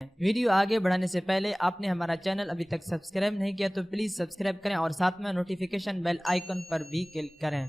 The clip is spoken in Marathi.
वीडियो आगे बढ़ाने से पहले आपने हमारा चैनल अभी तक सब्सक्राइब नहीं किया तो प्लीज सब्सक्राइब करें और साथ में नोटिफिकेशन बेल आइकन पर भी क्लिक करें।